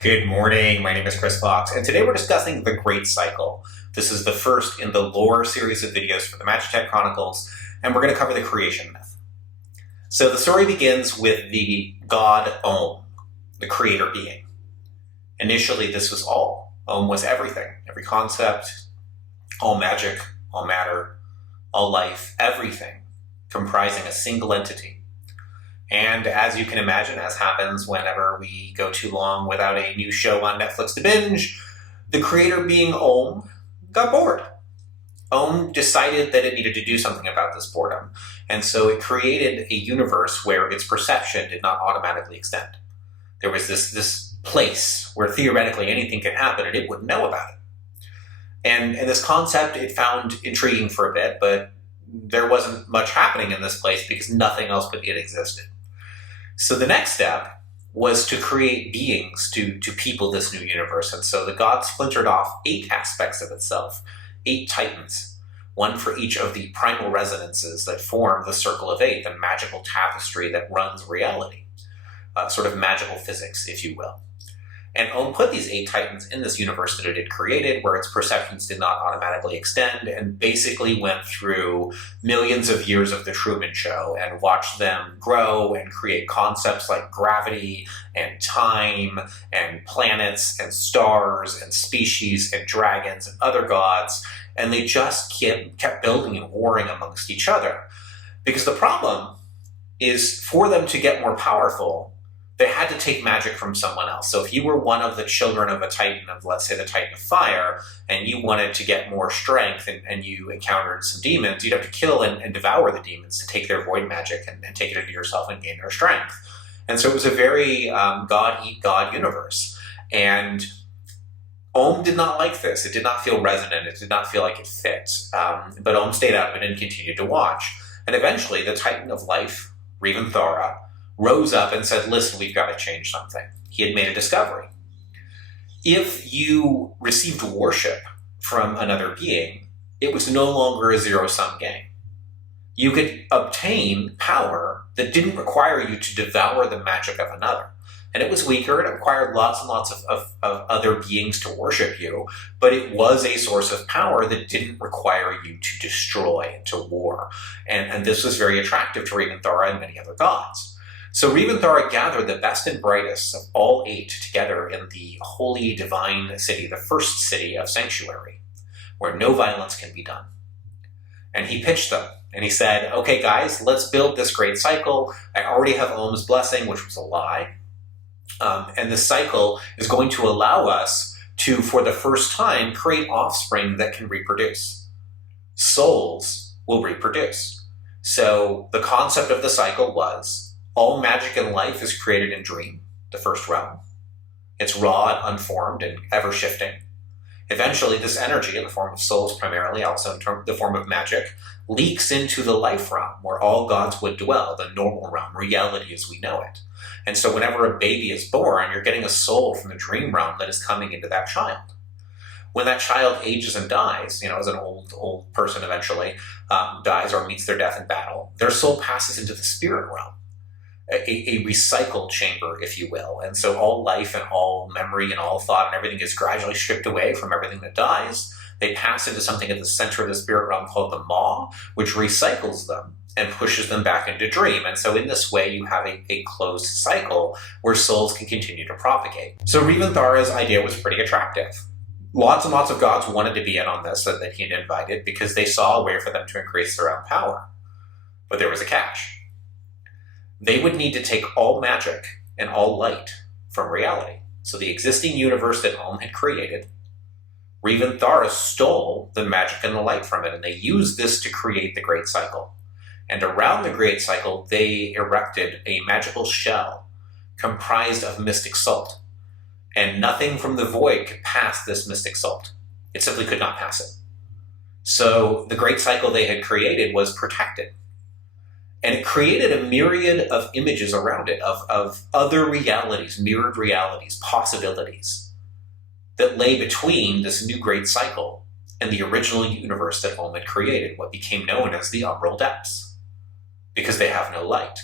Good morning, my name is Chris Fox, and today we're discussing the Great Cycle. This is the first in the lore series of videos for the Magitech Chronicles, and we're going to cover the creation myth. So the story begins with the god Om, the creator being. Initially, this was all. Om was everything, every concept, all magic, all matter, all life, everything, comprising a single entity. And as you can imagine, as happens whenever we go too long without a new show on Netflix to binge, the creator being Om got bored. Om decided that it needed to do something about this boredom, and so it created a universe where its perception did not automatically extend. There was this place where theoretically anything could happen and it wouldn't know about it. And this concept it found intriguing for a bit, but there wasn't much happening in this place because nothing else but it existed. So the next step was to create beings to people this new universe. And so the god splintered off 8 aspects of itself, 8 titans, one for each of the primal resonances that form the Circle of 8, the magical tapestry that runs reality, sort of magical physics, if you will. And Om put these 8 titans in this universe that it had created, where its perceptions did not automatically extend, and basically went through millions of years of the Truman Show and watched them grow and create concepts like gravity and time and planets and stars and species and dragons and other gods, and they just kept building and warring amongst each other. Because the problem is, for them to get more powerful, they had to take magic from someone else. So if you were one of the children of a titan, of let's say the Titan of Fire, and you wanted to get more strength and you encountered some demons, you'd have to kill and devour the demons to take their void magic and take it into yourself and gain their strength. And so it was a very God-eat-God universe. And Om did not like this. It did not feel resonant. It did not feel like it fit. But Om stayed out of it and continued to watch. And eventually the Titan of Life, Thara, rose up and said, listen, we've got to change something. He had made a discovery. If you received worship from another being, it was no longer a zero-sum game. You could obtain power that didn't require you to devour the magic of another. And it was weaker, it required lots and lots of other beings to worship you, but it was a source of power that didn't require you to destroy and to war. And this was very attractive to Thara and many other gods. So Thara gathered the best and brightest of all 8 together in the holy divine city, the first city of Sanctuary, where no violence can be done. And he pitched them, and he said, okay guys, let's build this great cycle. I already have Om's blessing, which was a lie. And this cycle is going to allow us to, for the first time, create offspring that can reproduce. Souls will reproduce. So the concept of the cycle was, all magic in life is created in dream, the first realm. It's raw and unformed and ever-shifting. Eventually, this energy, in the form of souls primarily, also in the form of magic, leaks into the life realm, where all gods would dwell, the normal realm, reality as we know it. And so whenever a baby is born, you're getting a soul from the dream realm that is coming into that child. When that child ages and dies, as an old person eventually dies or meets their death in battle, their soul passes into the spirit realm. A recycled chamber, if you will. And so all life and all memory and all thought and everything is gradually stripped away from everything that dies. They pass into something at the center of the spirit realm called the Maw, which recycles them and pushes them back into dream. And so in this way, you have a closed cycle where souls can continue to propagate. So Thara's idea was pretty attractive. Lots and lots of gods wanted to be in on this that he had invited because they saw a way for them to increase their own power. But there was a catch. They would need to take all magic and all light from reality. So the existing universe that Om had created, Thara stole the magic and the light from it, and they used this to create the Great Cycle. And around the Great Cycle, they erected a magical shell comprised of mystic salt. And nothing from the void could pass this mystic salt. It simply could not pass it. So the Great Cycle they had created was protected. And it created a myriad of images around it, of other realities, mirrored realities, possibilities, that lay between this new great cycle and the original universe that Om had created, what became known as the Umbral Depths, because they have no light.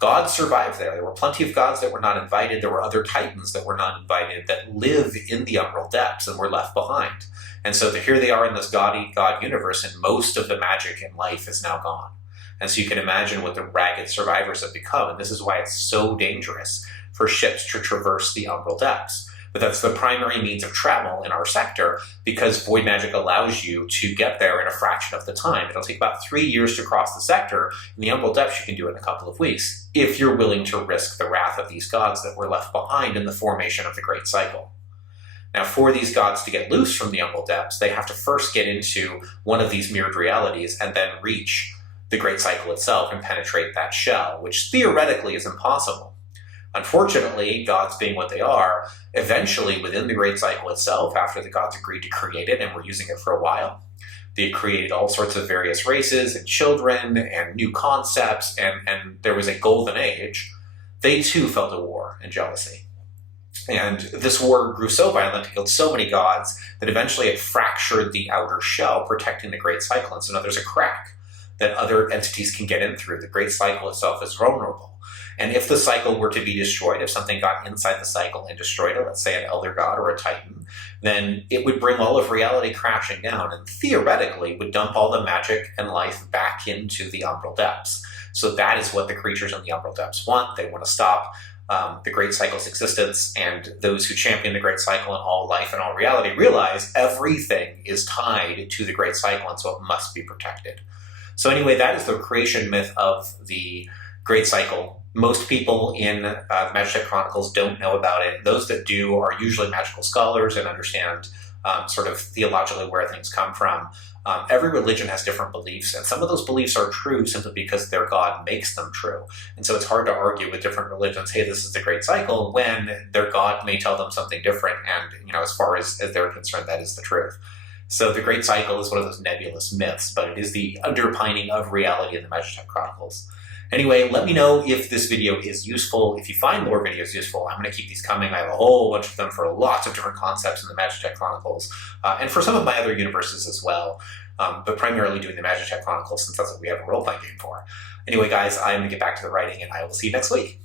gods survived there. There were plenty of gods that were not invited. There were other titans that were not invited that live in the Umbral Depths and were left behind. And so here they are in this god universe, and most of the magic in life is now gone. And so you can imagine what the ragged survivors have become, and this is why it's so dangerous for ships to traverse the Umbral Depths. But that's the primary means of travel in our sector, because void magic allows you to get there in a fraction of the time. It'll take about 3 years to cross the sector. In the Umbral Depths, you can do it in a couple of weeks, if you're willing to risk the wrath of these gods that were left behind in the formation of the Great Cycle. Now, for these gods to get loose from the Umbral Depths, they have to first get into one of these mirrored realities and then reach the Great Cycle itself and penetrate that shell, which theoretically is impossible. Unfortunately, gods being what they are, eventually within the Great Cycle itself, after the gods agreed to create it and were using it for a while, they created all sorts of various races and children and new concepts, and there was a golden age. They too felt a war and jealousy. And this war grew so violent, it killed so many gods, that eventually it fractured the outer shell, protecting the Great Cycle. And so now there's a crack that other entities can get in through. The Great Cycle itself is vulnerable. And if the cycle were to be destroyed, if something got inside the cycle and destroyed it, let's say an elder god or a titan, then it would bring all of reality crashing down and theoretically would dump all the magic and life back into the Umbral Depths. So that is what the creatures in the Umbral Depths want. They want to stop the Great Cycle's existence, and those who champion the Great Cycle in all life and all reality realize everything is tied to the Great Cycle, and so it must be protected. So anyway, that is the creation myth of the Great Cycle. Most people in the Magitech Chronicles don't know about it. Those that do are usually magical scholars and understand sort of theologically where things come from. Every religion has different beliefs, and some of those beliefs are true simply because their God makes them true. And so it's hard to argue with different religions, hey, this is the Great Cycle, when their God may tell them something different, and as far as they're concerned, that is the truth. So the Great Cycle is one of those nebulous myths, but it is the underpinning of reality in the Magitech Chronicles. Anyway, let me know if this video is useful. If you find more videos useful, I'm going to keep these coming. I have a whole bunch of them for lots of different concepts in the Magitech Chronicles, and for some of my other universes as well, but primarily doing the Magitech Chronicles since that's what we have a role-playing game for. Anyway, guys, I'm going to get back to the writing, and I will see you next week.